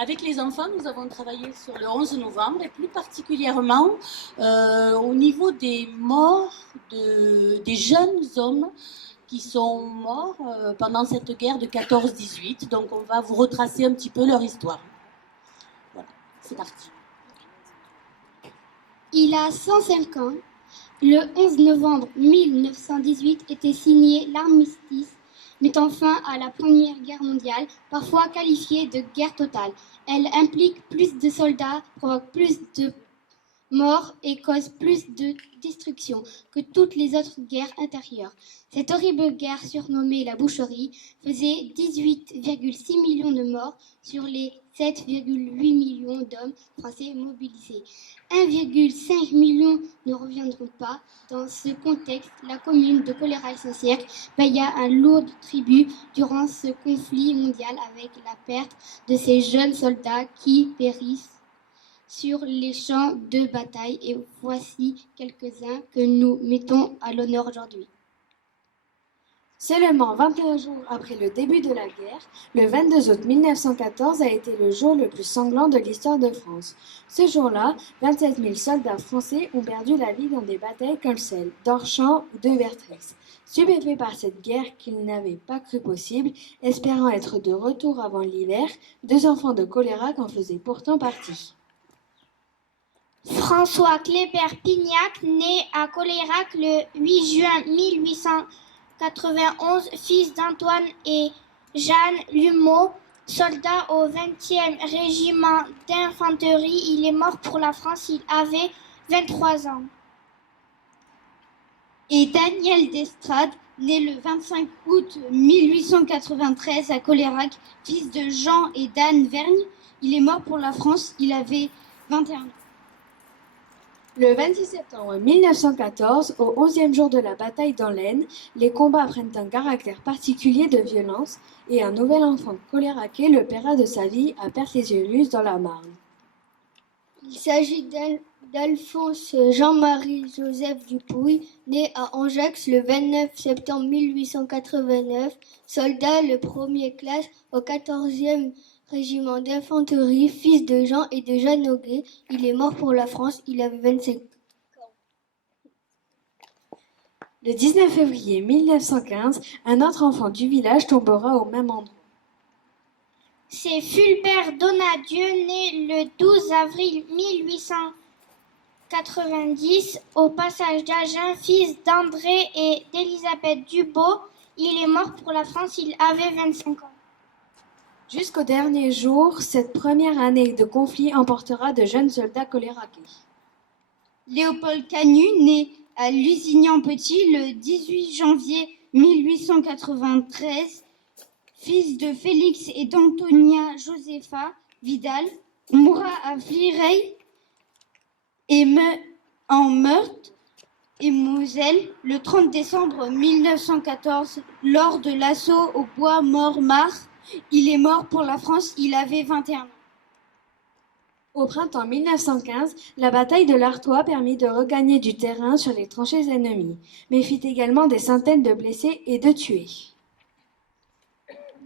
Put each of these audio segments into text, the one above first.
Avec les enfants, nous avons travaillé sur le 11 novembre et plus particulièrement au niveau des morts des jeunes hommes qui sont morts pendant cette guerre de 14-18. Donc on va vous retracer un petit peu leur histoire. Voilà, c'est parti. Il a 105 ans. Le 11 novembre 1918 était signé l'armistice mettant fin à la Première Guerre mondiale, parfois qualifiée de guerre totale. Elle implique plus de soldats, provoque plus de morts et cause plus de destruction que toutes les autres guerres intérieures. Cette horrible guerre, surnommée la boucherie, faisait 18,6 millions de morts sur les 7,8 millions d'hommes français mobilisés. 1,5 million ne reviendront pas. Dans ce contexte, la commune de Colérac-Saint-Cirq paya un lourd tribut durant ce conflit mondial avec la perte de ces jeunes soldats qui périssent sur les champs de bataille. Et voici quelques-uns que nous mettons à l'honneur aujourd'hui. Seulement 21 jours après le début de la guerre, le 22 août 1914 a été le jour le plus sanglant de l'histoire de France. Ce jour-là, 27 000 soldats français ont perdu la vie dans des batailles comme celle d'Orchamps ou de Vertreix. Stupéfaits par cette guerre qu'ils n'avaient pas cru possible, espérant être de retour avant l'hiver, 2 enfants de Colérac en faisaient pourtant partie. François Kléber-Pignac, né à Colérac le 8 juin 1891, fils d'Antoine et Jeanne Lumeau, soldat au 20e régiment d'infanterie. Il est mort pour la France, il avait 23 ans. Et Daniel d'Estrades, né le 25 août 1893 à Colérac, fils de Jean et d'Anne Vergne, il est mort pour la France, il avait 21 ans. Le 26 septembre 1914, au 11e jour de la bataille dans l'Aisne, les combats prennent un caractère particulier de violence et un nouvel enfant coléracais le paiera de sa vie à Perthésiolus dans la Marne. Il s'agit d'Alphonse Jean-Marie Joseph Dupouille, né à Angex le 29 septembre 1889, soldat de première classe au 14e régiment d'infanterie, fils de Jean et de Jeanne Noguet. Il est mort pour la France, il avait 25 ans. Le 19 février 1915, un autre enfant du village tombera au même endroit. C'est Fulbert Donadieu, né le 12 avril 1890 au passage d'Agen, fils d'André et d'Élisabeth Dubois. Il est mort pour la France, il avait 25 ans. Jusqu'au dernier jour, cette première année de conflit emportera de jeunes soldats coléracais. Léopold Canu, né à Lusignan-Petit le 18 janvier 1893, fils de Félix et d'Antonia Josepha Vidal, mourra à Vlireil et en Meurthe et Moselle le 30 décembre 1914 lors de l'assaut au bois Mormart. Il est mort pour la France, il avait 21 ans. Au printemps 1915, la bataille de l'Artois permit de regagner du terrain sur les tranchées ennemies, mais fit également des centaines de blessés et de tués.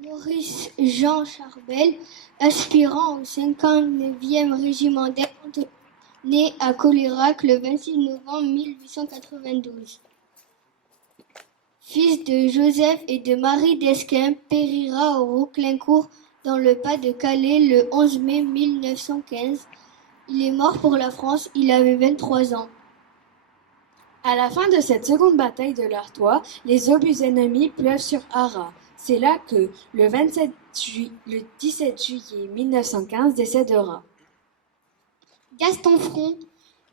Maurice Jean Charbel, aspirant au 59e régiment d'infanterie, né à Colérac le 26 novembre 1892. Fils de Joseph et de Marie d'Esquin, périra au Rouclincourt dans le Pas-de-Calais le 11 mai 1915. Il est mort pour la France, il avait 23 ans. À la fin de cette seconde bataille de l'Artois, les obus ennemis pleuvent sur Arras. C'est là que, le 17 juillet 1915, décédera Gaston Front,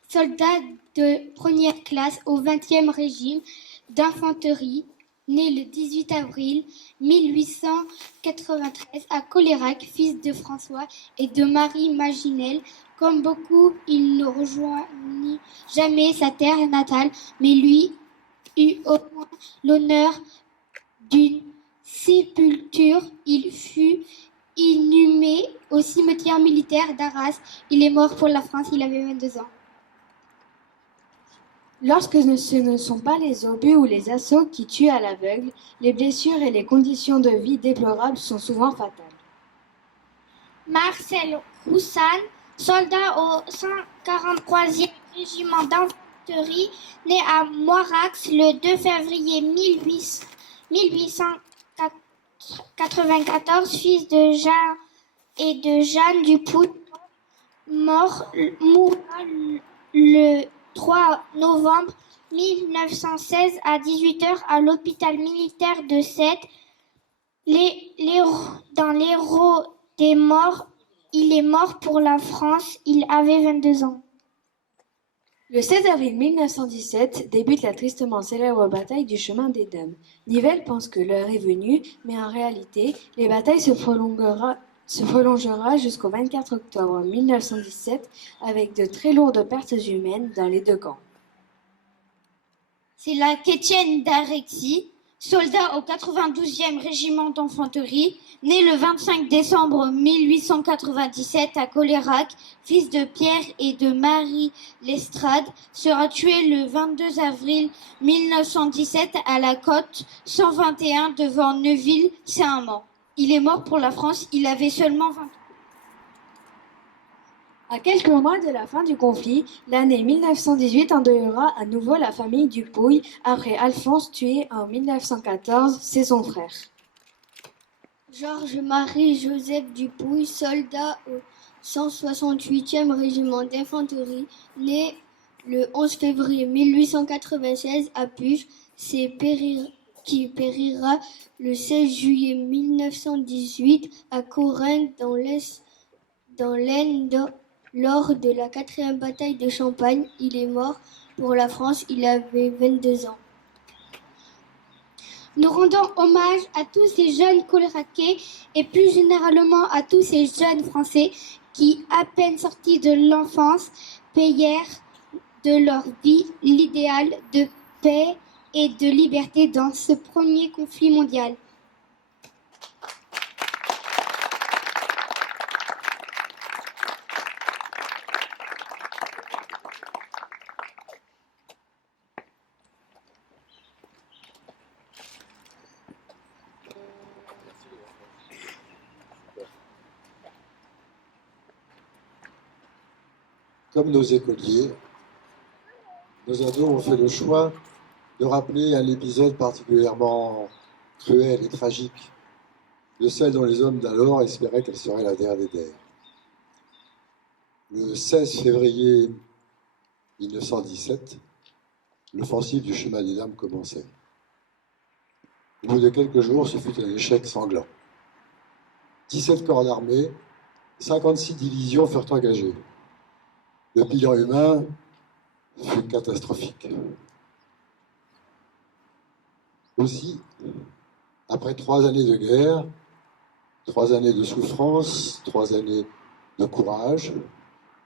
soldat de première classe au 20e régime d'infanterie, né le 18 avril 1893 à Colérac, fils de François et de Marie Maginel. Comme beaucoup, il ne rejoignit jamais sa terre natale, mais lui eut au moins l'honneur d'une sépulture. Il fut inhumé au cimetière militaire d'Arras. Il est mort pour la France, il avait 22 ans. Lorsque ce ne sont pas les obus ou les assauts qui tuent à l'aveugle, les blessures et les conditions de vie déplorables sont souvent fatales. Marcel Roussan, soldat au 143e régiment d'infanterie, né à Moirax le 2 février 1894, fils de Jean et de Jeanne Dupuy, mourra le 3 novembre 1916 à 18h à l'hôpital militaire de Sète. Dans l'héros des morts, il est mort pour la France, il avait 22 ans. Le 16 avril 1917 débute la tristement célèbre bataille du chemin des Dames. Nivelle pense que l'heure est venue, mais en réalité, les batailles se prolongera jusqu'au 24 octobre 1917 avec de très lourdes pertes humaines dans les deux camps. C'est là qu'Étienne d'Arexy, soldat au 92e régiment d'infanterie, né le 25 décembre 1897 à Colérac, fils de Pierre et de Marie Lestrade, sera tué le 22 avril 1917 à la côte 121 devant Neuville-Saint-Amand. Il est mort pour la France, il avait seulement 20 ans. À quelques mois de la fin du conflit, l'année 1918 endeuillera à nouveau la famille Dupuy après Alphonse tué en 1914, c'est son frère. Georges-Marie-Joseph Dupuy, soldat au 168e régiment d'infanterie, né le 11 février 1896 à Puges, qui périra le 16 juillet 1918 à Corinthe dans l'Aisne lors de la 4e bataille de Champagne. Il est mort pour la France, il avait 22 ans. Nous rendons hommage à tous ces jeunes Coléraquais et plus généralement à tous ces jeunes Français qui, à peine sortis de l'enfance, payèrent de leur vie l'idéal de paix et de liberté dans ce premier conflit mondial. Comme nos écoliers, nos ados ont fait le choix de rappeler un épisode particulièrement cruel et tragique, de celle dont les hommes d'alors espéraient qu'elle serait la dernière des guerres. Le 16 février 1917, l'offensive du chemin des Dames commençait. Au bout de quelques jours, ce fut un échec sanglant. 17 corps d'armée, 56 divisions furent engagées. Le bilan humain fut catastrophique. Aussi, après 3 années de guerre, 3 années de souffrance, 3 années de courage,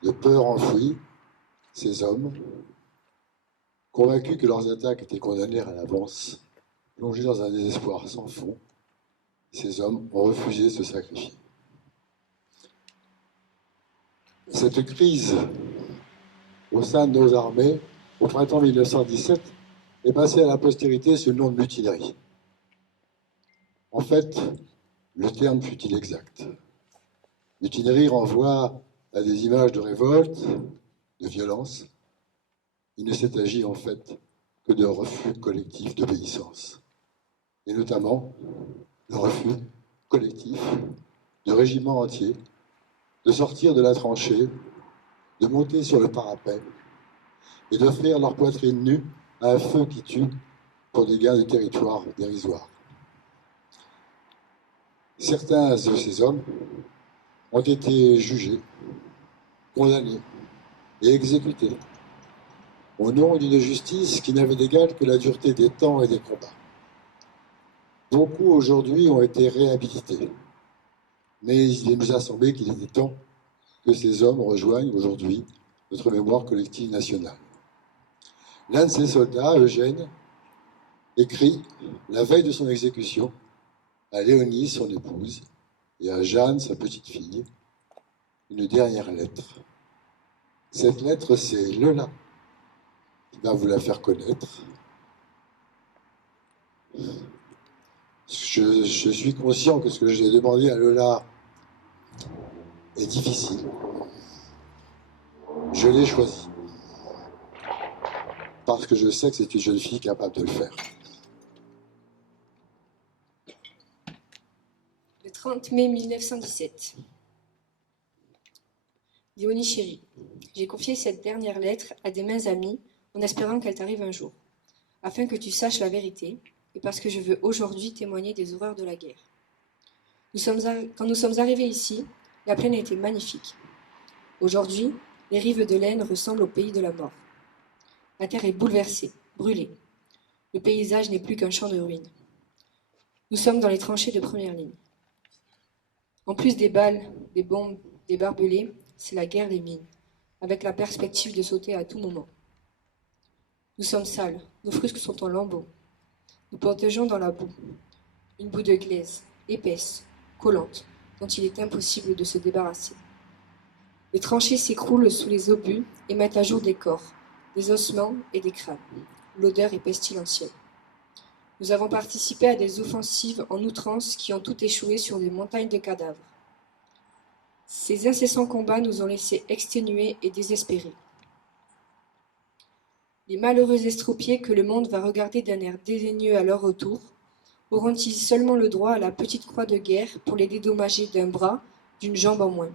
de peur enfouie, ces hommes, convaincus que leurs attaques étaient condamnées à l'avance, plongés dans un désespoir sans fond, ces hommes ont refusé de se sacrifier. Cette crise au sein de nos armées, au printemps 1917, est passée à la postérité sous le nom de mutinerie. En fait, le terme fut-il exact. Mutinerie renvoie à des images de révolte, de violence. Il ne s'est agi en fait que de refus collectif d'obéissance. Et notamment, le refus collectif de régiments entiers de sortir de la tranchée, de monter sur le parapet et d'offrir leur poitrine nue à un feu qui tue pour des gains de territoire dérisoires. Certains de ces hommes ont été jugés, condamnés et exécutés au nom d'une justice qui n'avait d'égal que la dureté des temps et des combats. Beaucoup aujourd'hui ont été réhabilités, mais il nous a semblé qu'il était temps que ces hommes rejoignent aujourd'hui notre mémoire collective nationale. L'un de ces soldats, Eugène, écrit, la veille de son exécution, à Léonie, son épouse, et à Jeanne, sa petite-fille, une dernière lettre. Cette lettre, c'est le là. il va vous la faire connaître. Je suis conscient que ce que j'ai demandé à Lola est difficile. Je l'ai choisi. Parce que je sais que c'est une jeune fille capable de le faire. Le 30 mai 1917. Léonie chérie, j'ai confié cette dernière lettre à des mains amies en espérant qu'elle t'arrive un jour, afin que tu saches la vérité et parce que je veux aujourd'hui témoigner des horreurs de la guerre. Quand nous sommes arrivés ici, la plaine était magnifique. Aujourd'hui, les rives de l'Aisne ressemblent au pays de la mort. La terre est bouleversée, brûlée. Le paysage n'est plus qu'un champ de ruines. Nous sommes dans les tranchées de première ligne. En plus des balles, des bombes, des barbelés, c'est la guerre des mines, avec la perspective de sauter à tout moment. Nous sommes sales, nos frusques sont en lambeaux. Nous protégeons dans la boue, une boue de glaise, épaisse, collante, dont il est impossible de se débarrasser. Les tranchées s'écroulent sous les obus et mettent à jour des corps, des ossements et des crânes. L'odeur est pestilentielle. Nous avons participé à des offensives en outrance qui ont toutes échoué sur des montagnes de cadavres. Ces incessants combats nous ont laissés exténués et désespérés. Les malheureux estropiés que le monde va regarder d'un air dédaigneux à leur retour auront-ils seulement le droit à la petite croix de guerre pour les dédommager d'un bras, d'une jambe en moins?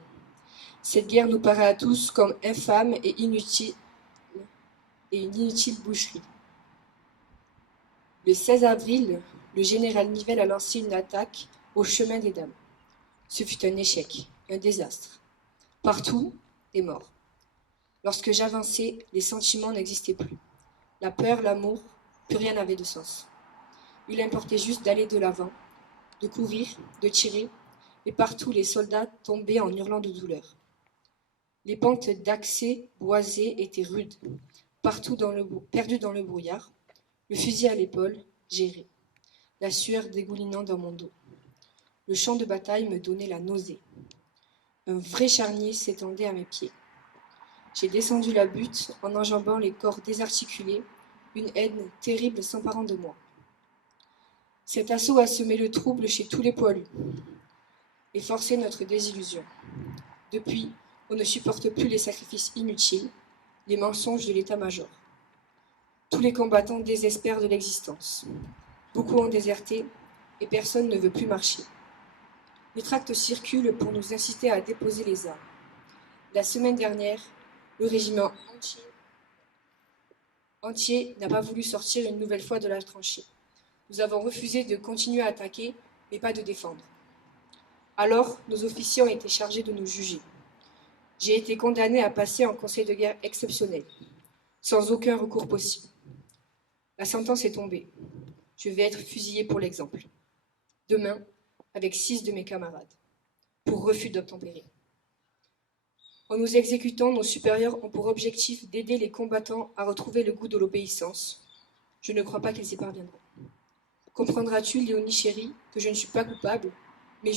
Cette guerre nous paraît à tous comme infâme et inutile, et une inutile boucherie. Le 16 avril, le général Nivelle a lancé une attaque au chemin des Dames. Ce fut un échec, un désastre. Partout, des morts. Lorsque j'avançais, les sentiments n'existaient plus. La peur, l'amour, plus rien n'avait de sens. Il importait juste d'aller de l'avant, de courir, de tirer, et partout les soldats tombaient en hurlant de douleur. Les pentes d'accès boisées étaient rudes, partout perdus dans le brouillard, le fusil à l'épaule, j'errais, la sueur dégoulinant dans mon dos. Le champ de bataille me donnait la nausée. Un vrai charnier s'étendait à mes pieds. J'ai descendu la butte en enjambant les corps désarticulés, une haine terrible s'emparant de moi. Cet assaut a semé le trouble chez tous les poilus et forcé notre désillusion. Depuis, on ne supporte plus les sacrifices inutiles, les mensonges de l'état-major. Tous les combattants désespèrent de l'existence. Beaucoup ont déserté et personne ne veut plus marcher. Les tracts circulent pour nous inciter à déposer les armes. La semaine dernière, le régiment entier n'a pas voulu sortir une nouvelle fois de la tranchée. Nous avons refusé de continuer à attaquer, mais pas de défendre. Alors, nos officiers ont été chargés de nous juger. J'ai été condamné à passer en conseil de guerre exceptionnel, sans aucun recours possible. La sentence est tombée. Je vais être fusillé pour l'exemple. Demain, avec 6 de mes camarades, pour refus d'obtempérer. En nous exécutant, nos supérieurs ont pour objectif d'aider les combattants à retrouver le goût de l'obéissance. Je ne crois pas qu'ils y parviendront. Comprendras-tu, Léonie chérie, que je ne suis pas coupable, mais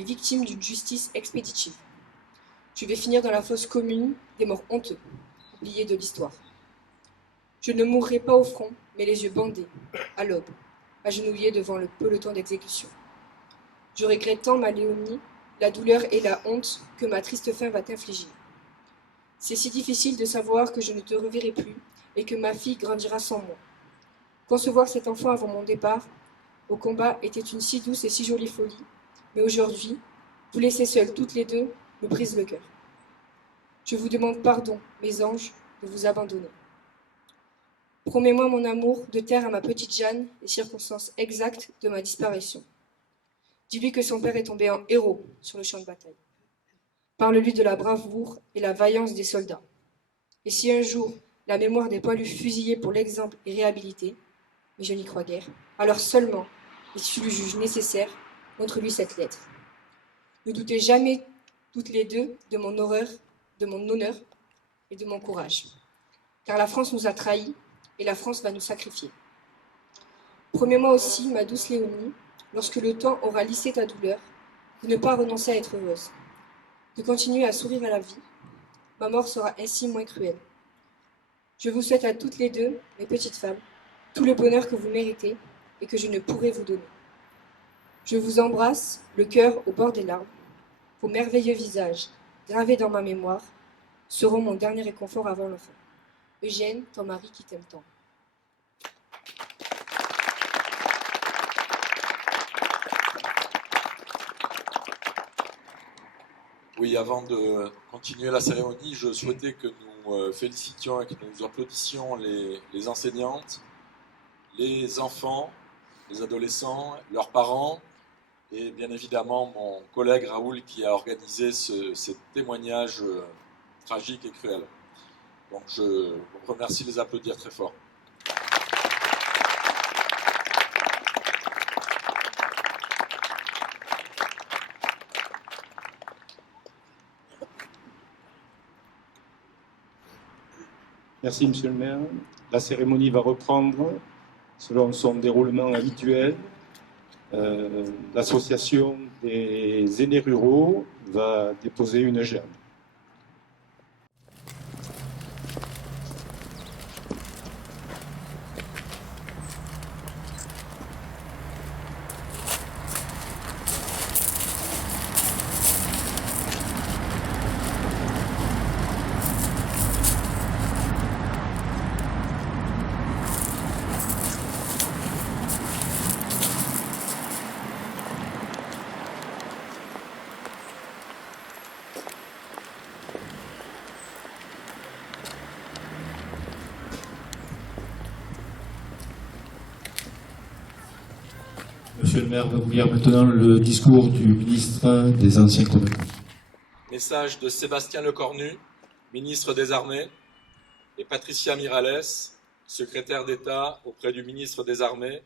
victime d'une justice expéditive. Je vais finir dans la fosse commune des morts honteux, oubliés de l'histoire. Je ne mourrai pas au front, mais les yeux bandés, à l'aube, agenouillé devant le peloton d'exécution. Je regrette tant, ma Léonie, la douleur et la honte que ma triste fin va t'infliger. C'est si difficile de savoir que je ne te reverrai plus et que ma fille grandira sans moi. Concevoir cet enfant avant mon départ au combat était une si douce et si jolie folie, mais aujourd'hui, vous laisser seules toutes les deux me brise le cœur. Je vous demande pardon, mes anges, de vous abandonner. Promets-moi, mon amour, de taire à ma petite Jeanne les circonstances exactes de ma disparition. Dis-lui que son père est tombé en héros sur le champ de bataille. Parle-lui de la bravoure et la vaillance des soldats. Et si un jour la mémoire des poilus fusillés pour l'exemple est réhabilitée, mais je n'y crois guère, alors seulement, et si tu le juges nécessaire, montre-lui cette lettre. Ne doutez jamais, toutes les deux, de mon honneur et de mon courage. Car la France nous a trahis et la France va nous sacrifier. Promets-moi aussi, ma douce Léonie, lorsque le temps aura lissé ta douleur, de ne pas renoncer à être heureuse, de continuer à sourire à la vie. Ma mort sera ainsi moins cruelle. Je vous souhaite à toutes les deux, mes petites femmes, tout le bonheur que vous méritez et que je ne pourrai vous donner. Je vous embrasse, le cœur au bord des larmes. Vos merveilleux visages, gravés dans ma mémoire, seront mon dernier réconfort avant la fin. Eugène, ton mari qui t'aime tant. Oui, avant de continuer la cérémonie, je souhaitais que nous félicitions et que nous applaudissions les enseignantes, les enfants, les adolescents, leurs parents et bien évidemment mon collègue Raoul qui a organisé ces témoignages tragiques et cruels. Donc je vous remercie de les applaudir très fort. Merci, Monsieur le maire. La cérémonie va reprendre selon son déroulement habituel. L'association des aînés ruraux va déposer une gerbe. Monsieur le maire va vous lire maintenant le discours du ministre des Anciens combattants. Message de Sébastien Lecornu, ministre des Armées, et Patricia Miralles, secrétaire d'État auprès du ministre des Armées,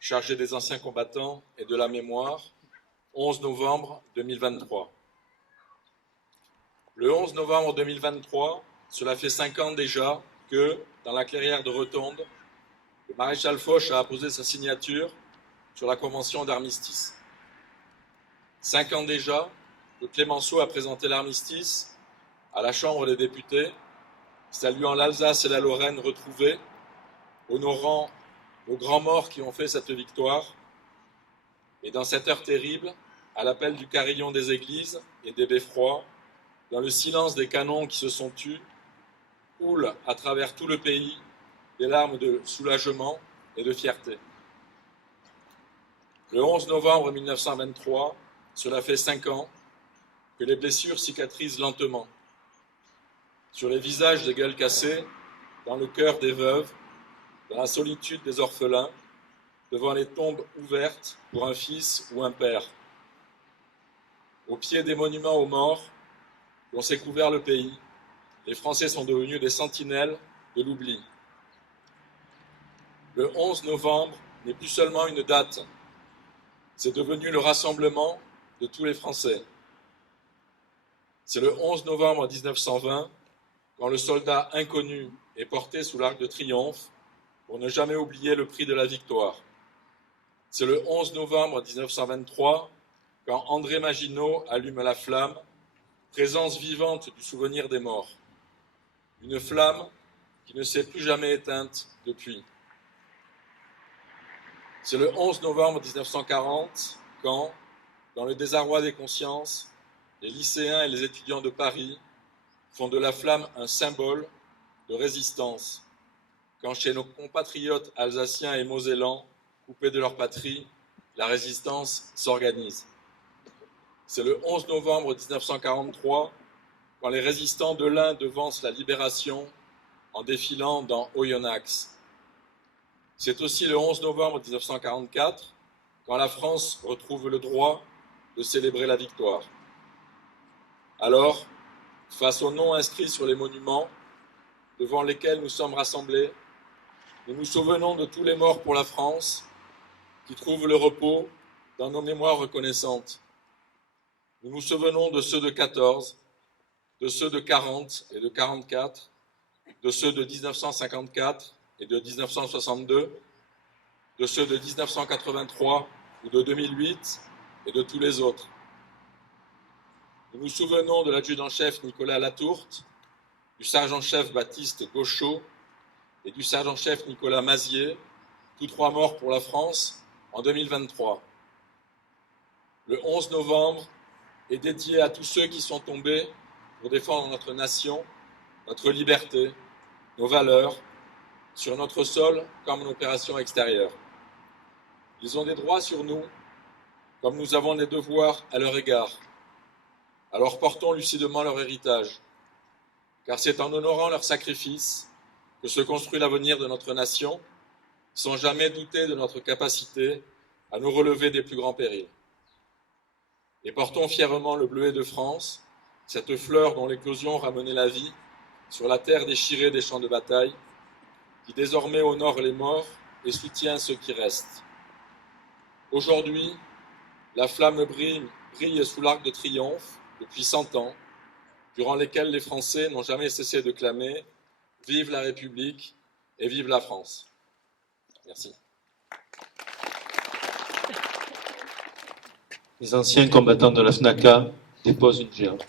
chargé des anciens combattants et de la mémoire, 11 novembre 2023. Le 11 novembre 2023, cela fait 5 ans déjà que, dans la clairière de Rotonde, le maréchal Foch a apposé sa signature sur la convention d'armistice. 5 ans déjà que Clémenceau a présenté l'armistice à la Chambre des députés, saluant l'Alsace et la Lorraine retrouvées, honorant nos grands morts qui ont fait cette victoire. Et dans cette heure terrible, à l'appel du carillon des églises et des beffrois, dans le silence des canons qui se sont tus, coulent à travers tout le pays des larmes de soulagement et de fierté. Le 11 novembre 1923, cela fait 5 ans que les blessures cicatrisent lentement. Sur les visages des gueules cassées, dans le cœur des veuves, dans la solitude des orphelins, devant les tombes ouvertes pour un fils ou un père. Au pied des monuments aux morts, dont s'est couvert le pays, les Français sont devenus des sentinelles de l'oubli. Le 11 novembre n'est plus seulement une date, c'est devenu le rassemblement de tous les Français. C'est le 11 novembre 1920, quand le soldat inconnu est porté sous l'arc de triomphe pour ne jamais oublier le prix de la victoire. C'est le 11 novembre 1923, quand André Maginot allume la flamme, présence vivante du souvenir des morts. Une flamme qui ne s'est plus jamais éteinte depuis. C'est le 11 novembre 1940, quand, dans le désarroi des consciences, les lycéens et les étudiants de Paris font de la flamme un symbole de résistance, quand chez nos compatriotes alsaciens et mosellans, coupés de leur patrie, la résistance s'organise. C'est le 11 novembre 1943, quand les résistants de l'Ain devancent la libération en défilant dans Oyonnax. C'est aussi le 11 novembre 1944, quand la France retrouve le droit de célébrer la victoire. Alors, face aux noms inscrits sur les monuments, devant lesquels nous sommes rassemblés, nous nous souvenons de tous les morts pour la France, qui trouvent le repos dans nos mémoires reconnaissantes. Nous nous souvenons de ceux de 14, de ceux de 40 et de 44, de ceux de 1954 et de 1962, de ceux de 1983 ou de 2008 et de tous les autres. Nous nous souvenons de l'adjudant-chef Nicolas Latourte, du sergent-chef Baptiste Gauchot et du sergent-chef Nicolas Mazier, tous trois morts pour la France en 2023. Le 11 novembre est dédié à tous ceux qui sont tombés pour défendre notre nation, notre liberté, nos valeurs, sur notre sol comme en opération extérieure. Ils ont des droits sur nous, comme nous avons des devoirs à leur égard. Alors portons lucidement leur héritage, car c'est en honorant leur sacrifice que se construit l'avenir de notre nation, sans jamais douter de notre capacité à nous relever des plus grands périls. Et portons fièrement le bleuet de France, cette fleur dont l'éclosion ramenait la vie sur la terre déchirée des champs de bataille, qui désormais honore les morts et soutient ceux qui restent. Aujourd'hui, la flamme brille sous l'arc de triomphe depuis 100 ans, durant lesquels les Français n'ont jamais cessé de clamer « Vive la République et vive la France ». Merci. Les anciens combattants de la FNACA déposent une gerbe.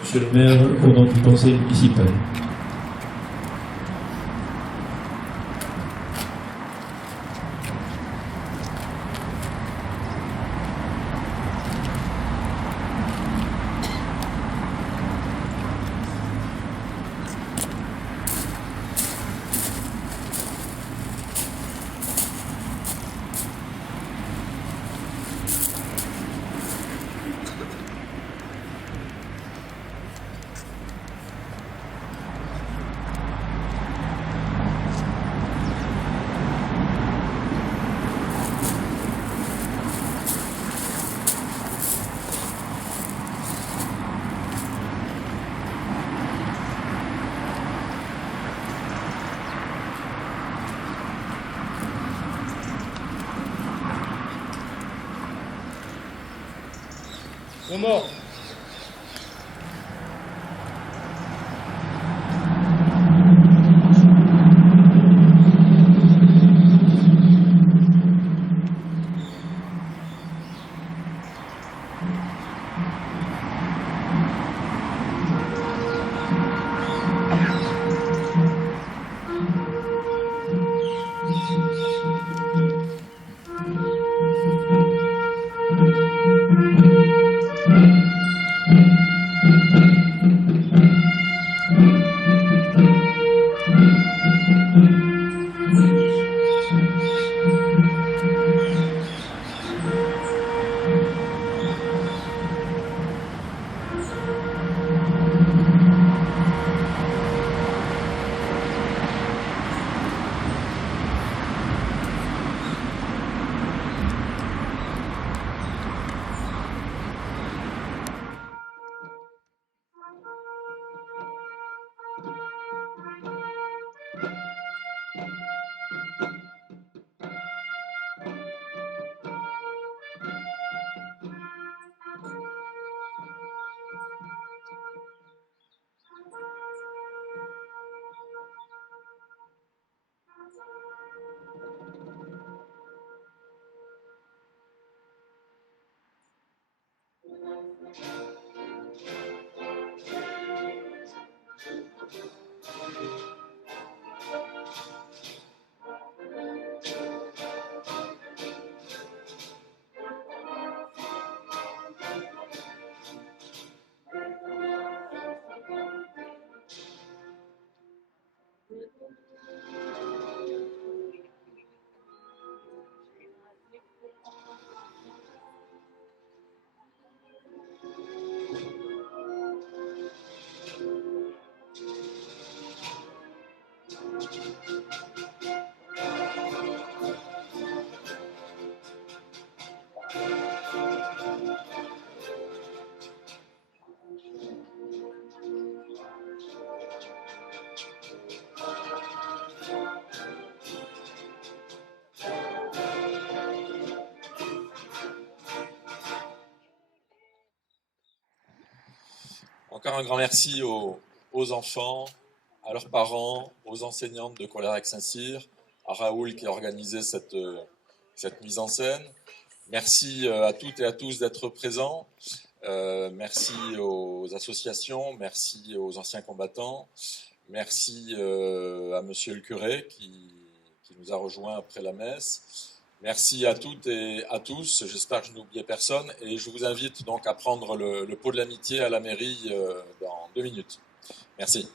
Monsieur le maire, au nom du conseil municipal. Aux morts. Encore un grand merci aux enfants, à leurs parents, aux enseignantes de Colérac Saint-Cyr, à Raoul qui a organisé cette mise en scène. Merci à toutes et à tous d'être présents. Merci aux associations, merci aux anciens combattants, merci à monsieur le curé qui nous a rejoints après la messe. Merci à toutes et à tous, j'espère que je n'oubliais personne et je vous invite donc à prendre le pot de l'amitié à la mairie dans 2 minutes. Merci.